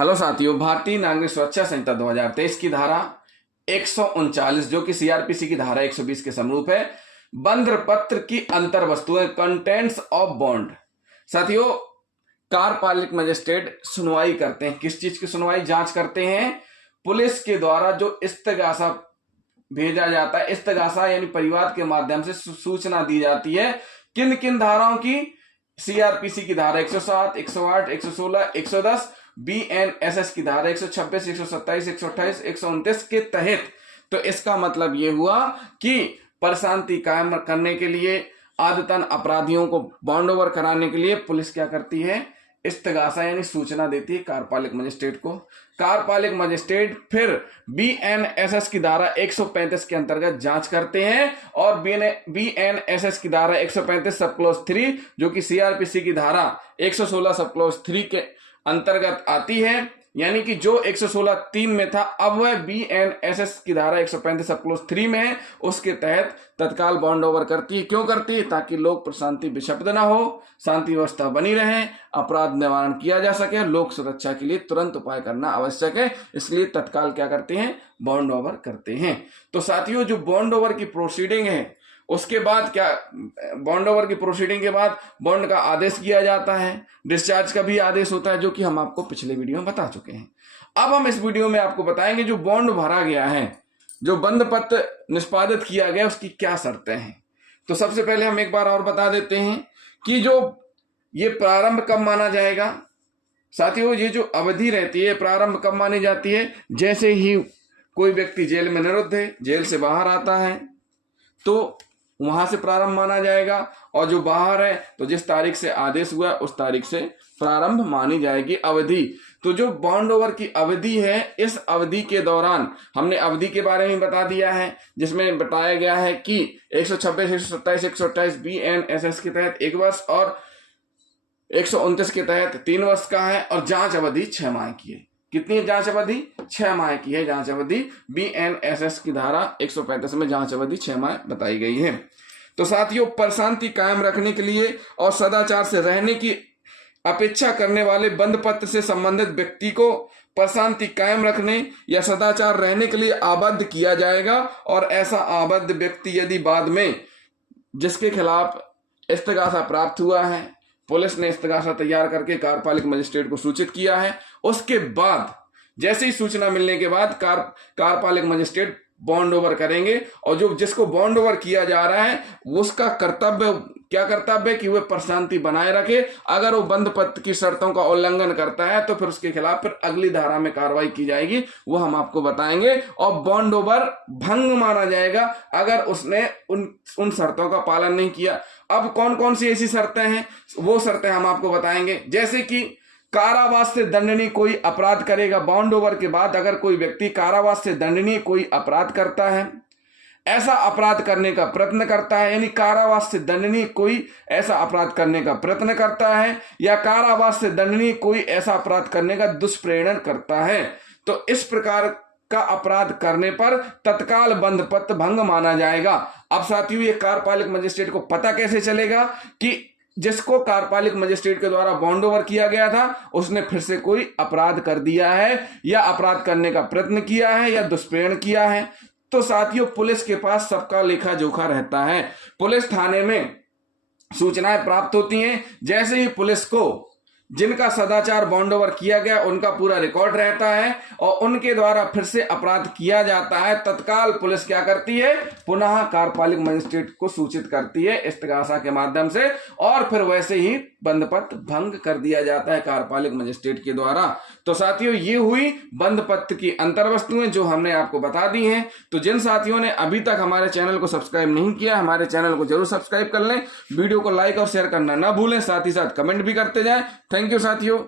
Hello साथियों, भारतीय नागरिक सुरक्षा संहिता 2023 की धारा 139 जो कि सीआरपीसी की धारा 120 के समरूप है, बंध पत्र की अंतर वस्तुएं, कंटेंट्स ऑफ बॉन्ड। साथियों, कार्यपालिक मजिस्ट्रेट सुनवाई करते हैं। किस चीज की सुनवाई? जांच करते हैं पुलिस के द्वारा जो इस्तगासा भेजा जाता है, इस्तगासा यानी परिवार के माध्यम से सूचना दी जाती है। किन किन धाराओं की? सीआरपीसी की धारा 107, 108, 116, 110, बीएनएसएस की धारा 126, 127, 128, 129 के तहत। तो इसका मतलब यह हुआ कि परशांति कायम करने के लिए, आदतन अपराधियों को बॉन्ड ओवर कराने के लिए पुलिस क्या करती है? इस्तगासा यानी सूचना देती है कार्यपालिक मजिस्ट्रेट को। कार्यपालिक मजिस्ट्रेट फिर बीएनएसएस की धारा 135 के अंतर्गत जांच करते हैं और बीएनएसएस की धारा 135 सब क्लॉज 3 जो कि सीआरपीसी की धारा 116 सब क्लॉज 3 के अंतर्गत आती है, यानी कि जो 116(3) में था अब वह बीएनएसएस की धारा 135 सब क्लॉज 3 में है, उसके तहत तत्काल बॉन्ड ओवर करती है। क्यों करती है? ताकि लोक प्रशांति विक्षिप्त ना हो, शांति व्यवस्था बनी रहे, अपराध निवारण किया जा सके, लोक सुरक्षा के लिए तुरंत उपाय करना आवश्यक है। इसलिए तत्काल क्या करते हैं? बॉन्ड ओवर करते हैं। तो साथियों, जो बॉन्ड ओवर की प्रोसीडिंग है उसके बाद क्या, बॉन्ड ओवर की प्रोसीडिंग के बाद बॉन्ड का आदेश किया जाता है, डिस्चार्ज का भी आदेश होता है, जो कि हम आपको पिछले वीडियो में बता चुके हैं। अब हम इस वीडियो में आपको बताएंगे जो बॉन्ड भरा गया है, जो बंध पत्र निष्पादित किया गया, उसकी क्या शर्तें हैं। तो सबसे पहले हम एक बार और बता देते हैं कि जो ये प्रारंभ कब माना जाएगा। साथियों, ये जो अवधि रहती है प्रारंभ कब मानी जाती है? जैसे ही कोई व्यक्ति जेल में निरुद्ध है, जेल से बाहर आता है तो वहां से प्रारंभ माना जाएगा, और जो बाहर है तो जिस तारीख से आदेश हुआ उस तारीख से प्रारंभ मानी जाएगी अवधि। तो जो बॉन्ड ओवर की अवधि है, इस अवधि के दौरान हमने अवधि के बारे में बता दिया है, जिसमें बताया गया है कि 126, 127, 128 बीएनएसएस के तहत 1 वर्ष और 129 के तहत 3 वर्ष का है, और जांच अवधि 6 माह की है। कितनी जांच अवधि? 6 माह की है जांच अवधि। बीएनएसएस की धारा 135 में जांच अवधि 6 माह बताई गई है। तो साथियों, परशांति कायम रखने के लिए और सदाचार से रहने की अपेक्षा करने वाले बंध पत्र से संबंधित व्यक्ति को परशांति कायम रखने या सदाचार रहने के लिए आबद्ध किया जाएगा, और ऐसा आबद्ध व्यक्ति यदि बाद में जिसके खिलाफ इस्तगासा प्राप्त हुआ है, पुलिस ने इस्तगासा तैयार करके कार्यपालिक मजिस्ट्रेट को सूचित किया है, उसके बाद जैसे ही सूचना मिलने के बाद कार्यपालिक मजिस्ट्रेट बॉन्ड ओवर करेंगे, और जो जिसको बॉन्ड ओवर किया जा रहा है उसका कर्तव्य क्या कर्तव्य है कि वह प्रशांति बनाए रखे। अगर वो बंध पत्र की शर्तों का उल्लंघन करता है तो फिर उसके खिलाफ फिर अगली धारा में कार्रवाई की जाएगी, वो हम आपको बताएंगे। और बॉन्ड ओवर भंग माना जाएगा अगर उसने उन शर्तों का पालन नहीं किया। अब कौन कौन सी ऐसी शर्तें हैं, वो शर्तें हम आपको बताएंगे। जैसे कि कारावास से दंडनीय कोई अपराध करेगा, बॉन्ड ओवर के बाद अगर कोई व्यक्ति कारावास से दंडनीय कोई अपराध करता है, ऐसा अपराध करने का प्रयत्न करता है, यानी कारावास से दंडनीय कोई ऐसा अपराध करने का प्रयत्न करता है, या कारावास से दंडनीय कोई ऐसा अपराध करने का दुष्प्रेरण करता है, तो इस प्रकार का अपराध करने पर तत्काल बंध पत्र भंग माना जाएगा। अब साथियों, ये कार्यपालिक मजिस्ट्रेट को पता कैसे चलेगा कि जिसको कार्यपालिक मजिस्ट्रेट के द्वारा बॉन्ड ओवर किया गया था उसने फिर से कोई अपराध कर दिया है, या अपराध करने का प्रयत्न किया है, या दुष्प्रेरण किया है? तो साथियों, पुलिस के पास सबका लेखा जोखा रहता है। पुलिस थाने में सूचनाएं प्राप्त होती हैं, जैसे ही पुलिस को जिनका सदाचार बॉन्ड ओवर किया गया उनका पूरा रिकॉर्ड रहता है और उनके द्वारा फिर से अपराध किया जाता है, तत्काल पुलिस क्या करती है? पुनः कार्यपालिक मजिस्ट्रेट को सूचित करती है इस्तगासा के माध्यम से, और फिर वैसे ही बंध पत्र भंग कर दिया जाता है कार्यपालिक मजिस्ट्रेट के द्वारा। तो साथियों, ये हुई बंध पत्र की अंतर्वस्तुएं जो हमने आपको बता दी हैं। तो जिन साथियों ने अभी तक हमारे चैनल को सब्सक्राइब नहीं किया, हमारे चैनल को जरूर सब्सक्राइब कर लें, वीडियो को लाइक और शेयर करना ना भूलें, साथ ही साथ कमेंट भी करते जाएं। थैंक यू साथियों।